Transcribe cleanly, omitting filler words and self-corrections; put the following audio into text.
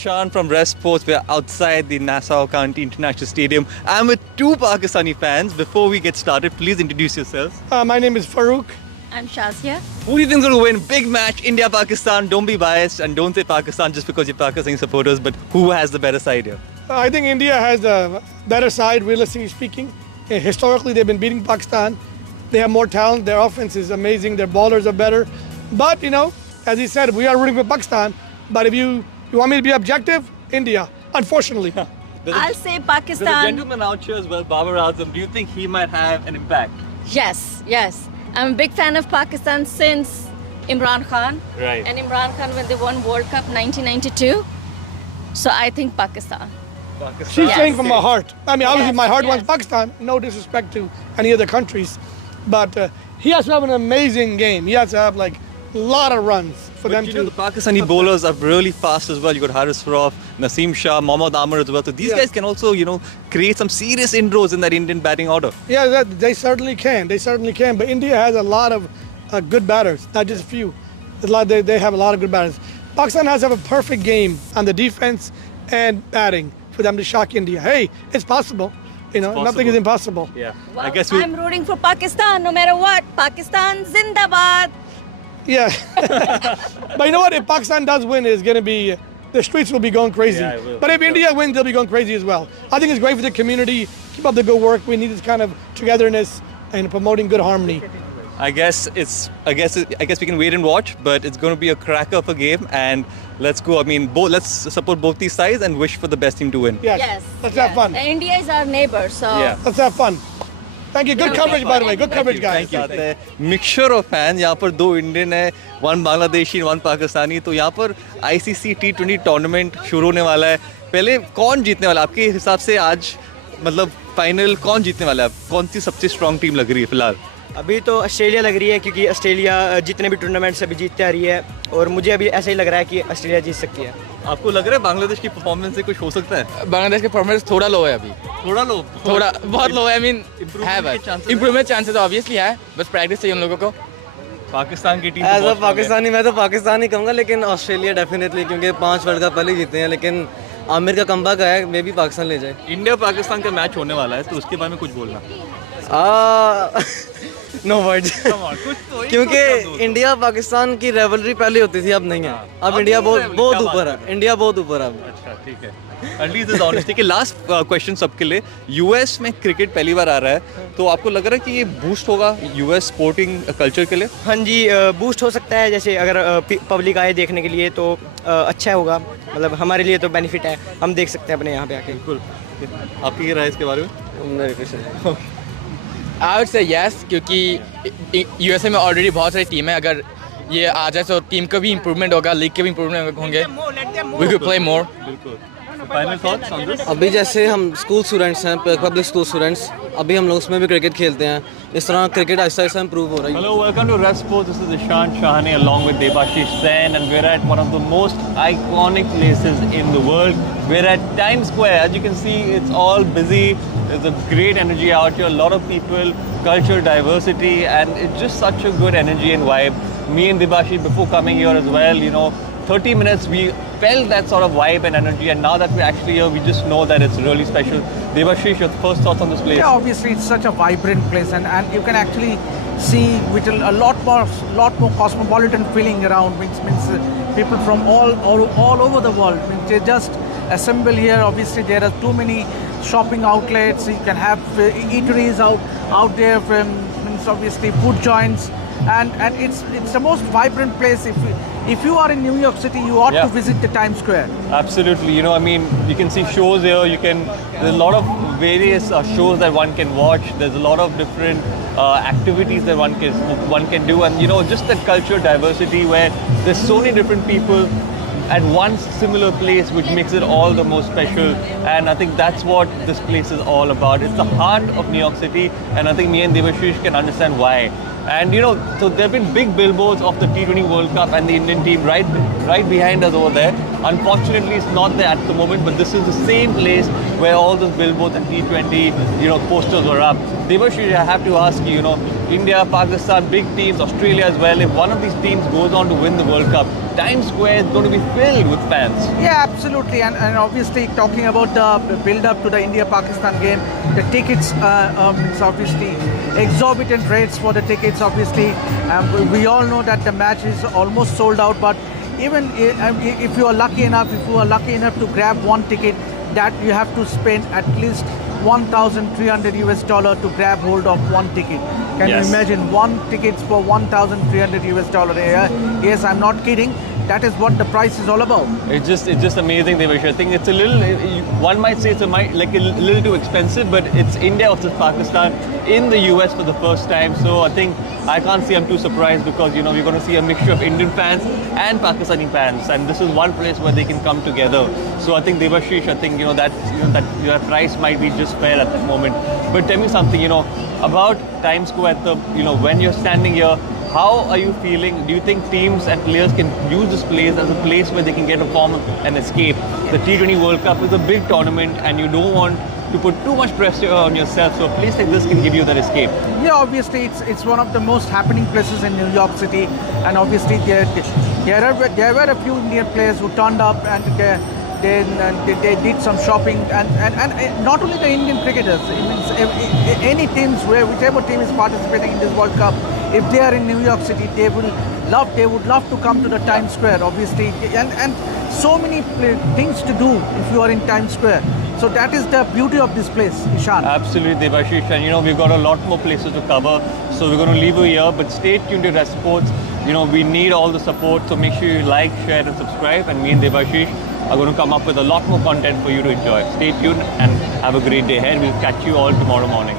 Zishan from Rest Sports. We're outside the Nassau County International Stadium. I'm with two Pakistani fans. Before we get started, please introduce yourselves. My name is Farouk. I'm Shazia. Who do you think is going to win? Big match, India-Pakistan. Don't be biased and don't say Pakistan just because you're Pakistani supporters, but who has the better side here? I think India has a better side, realistically speaking. Historically, they've been beating Pakistan. They have more talent. Their offense is amazing. Their ballers are better. But, you know, as he said, we are rooting for Pakistan. But if you want me to be objective, India, unfortunately. I'll say There's a Pakistan. gentleman out here as well, Babar Azam. Do you think he might have an impact? Yes. I'm a big fan of Pakistan since Imran Khan. Right. And Imran Khan when they won World Cup 1992. So I think Pakistan. She's Yes. saying from my heart. I mean, obviously, Yes, my heart yes. wants Pakistan. No disrespect to any other countries. But he has to have an amazing game. He has to have, like, a lot of runs for But them you to... know, the Pakistani bowlers are really fast as well. You got Haris Rauf, Naseem Shah, Mohammad Amir as well. So these Yeah. guys can also, you know, create some serious inroads in that Indian batting order. Yeah, they certainly can. They certainly can. But India has a lot of good batters, not just a few. They have a lot of good batters. Pakistan has to have a perfect game on the defense and batting for them to shock India. Hey, it's possible. You know, nothing is impossible. Yeah. Well, I guess I'm rooting for Pakistan no matter what. Pakistan Zindabad. Yeah. But you know what? If Pakistan does win, it's going to be, the streets will be going crazy. Yeah, it will. But if India wins, they'll be going crazy as well. I think it's great for the community. Keep up the good work. We need this kind of togetherness and promoting good harmony. I guess we can wait and watch, but it's going to be a cracker of a game, and let's go. I mean, let's support both these sides and wish for the best team to win. Yes. Let's have fun. And India is our neighbor, so Yeah. Let's have fun. Thank you. Good Yeah, coverage, by the way. Good thank coverage, guys. साथ है mixture of fan यहाँ पर दो Indian है, one Bangladeshi one Pakistani. तो यहाँ पर ICC T20 tournament शुरू होने वाला है. पहले कौन जीतने वाला है आपके हिसाब से आज, मतलब फाइनल कौन जीतने वाला है? कौन सी सबसे स्ट्रॉन्ग टीम लग रही है फिलहाल? अभी तो ऑस्ट्रेलिया लग रही है क्योंकि ऑस्ट्रेलिया जितने भी टूर्नामेंट्स अभी जीतते आ रही है और मुझे अभी ऐसा ही लग रहा है कि ऑस्ट्रेलिया जीत सकती है. आपको लग रहा है बांग्लादेश की परफॉर्मेंस से कुछ हो सकता है? बांग्लादेश का परफॉर्मेंस थोड़ा लो है अभी, थोड़ा लो, थोड़ा बहुत लो है. आई मीन Improvement है के बस chances हैं? इम्प्रूवमेंट चांसेस ऑब्वियसली है, बस प्रैक्टिस चाहिए उन लोगों को. पाकिस्तान की टीम एज अ पाकिस्तानी मैं तो पाकिस्तान ही कहूँगा, लेकिन ऑस्ट्रेलिया डेफिनेटली, क्योंकि 5 वर्ल्ड कप पहले जीते हैं. लेकिन आमिर का कमबैक है, मे भी पाकिस्तान ले जाए. इंडिया पाकिस्तान का मैच होने वाला है, तो उसके बारे में कुछ बोलना. No words. क्योंकि इंडिया पाकिस्तान की रेवलरी पहले होती थी, अब नहीं है. अब इंडिया बहुत ऊपर है. इंडिया बहुत ऊपर है अब. अच्छा, ठीक है. At least is honest. ठीक है, लास्ट क्वेश्चन सबके लिए. यूएस में क्रिकेट पहली बार आ रहा है, तो आपको लग रहा है कि ये बूस्ट होगा यूएस स्पोर्टिंग कल्चर के लिए? हाँ जी, बूस्ट हो सकता है. जैसे अगर पब्लिक आए देखने के लिए तो अच्छा होगा. मतलब हमारे लिए तो बेनिफिट है, हम देख सकते हैं अपने यहाँ पे आके. बिल्कुल. आपकी क्या राय है इसके बारे में? मेरे कुछ नहीं. आई वुड से यस, क्योंकि यूएसए में ऑलरेडी बहुत सारी टीम है. अगर ये आ जाए तो टीम का भी इम्प्रूवमेंट होगा, लीग के भी इम्प्रूवमेंट होंगे. We could play more. बिल्कुल. Final thoughts on this? अभी जैसे हम स्कूल स्टूडेंट्स हैं, पब्लिक स्कूल स्टूडेंट्स, अभी हम लोग उसमें भी क्रिकेट खेलते हैं. इस तरह क्रिकेट आहिस्ता आहिस्ता इम्प्रूव हो रही है. Hello, welcome to Rest Sports. This is Ishan Shahani along with Debashish Sen, and we're at one of the most iconic places in the world. We're at Times Square. As you can see, it's all busy. There's a great energy out here, a lot of people, cultural diversity, and it's just such a good energy and vibe. Me and Debashish, before coming here as well, you know, 30 minutes we felt that sort of vibe and energy, and now that we're actually here, we just know that it's really special. Devashish, your first thoughts on this place? Yeah, obviously it's such a vibrant place, and you can actually see with a lot more cosmopolitan feeling around. Means people from all over the world. Means they just assemble here. Obviously there are too many shopping outlets. You can have eateries out there. Means obviously food joints, and it's the most vibrant place. If you are in New York City, you ought to visit the Times Square. Absolutely. You know, I mean, you can see shows here. There's a lot of various shows that one can watch. There's a lot of different activities that one can do, and you know, just the cultural diversity where there's so many different people at one similar place, which makes it all the more special. And I think that's what this place is all about. It's the heart of New York City, and I think me and Devashish can understand why. And you know, so there have been big billboards of the T20 World Cup and the Indian team right behind us over there. Unfortunately, it's not there at the moment, but this is the same place where all those billboards and T20, posters were up. Debashish, I have to ask you, India, Pakistan, big teams, Australia as well. If one of these teams goes on to win the World Cup, Times Square is going to be filled with fans. Yeah, absolutely. And obviously, talking about the build-up to the India-Pakistan game, the tickets, it's obviously exorbitant rates for the tickets, obviously. We all know that the match is almost sold out, but even if you are lucky enough, to grab one ticket, that you have to spend at least $1,300 to grab hold of one ticket. Can Yes. you imagine one ticket for $1,300? Yes, I'm not kidding. That is what the price is all about. It's just amazing, Devash. I think it's a little, one might say it's a little too expensive, but it's India versus Pakistan in the US for the first time. So I think I can't say I'm too surprised because, we're going to see a mixture of Indian fans and Pakistani fans. And this is one place where they can come together. So I think Debashish, that price might be just fair at the moment. But tell me something, about Times Square, when you're standing here, how are you feeling? Do you think teams and players can use this place as a place where they can get a form of an escape? The T20 World Cup is a big tournament and you don't want to put too much pressure on yourself, so a place like this can give you that escape. Yeah, obviously it's one of the most happening places in New York City, and obviously there were a few Indian players who turned up and they did some shopping, and not only the Indian cricketers, it means any teams, whichever team is participating in this World Cup, if they are in New York City, they would love to come to the Times Square, obviously, and so many things to do if you are in Times Square. So that is the beauty of this place, Ishan. Absolutely, Debashish, and we've got a lot more places to cover, so we're going to leave you here, but stay tuned to Red Sports. We need all the support, so make sure you like, share and subscribe, and me and Debashish are going to come up with a lot more content for you to enjoy. Stay tuned and have a great day ahead. We'll catch you all tomorrow morning.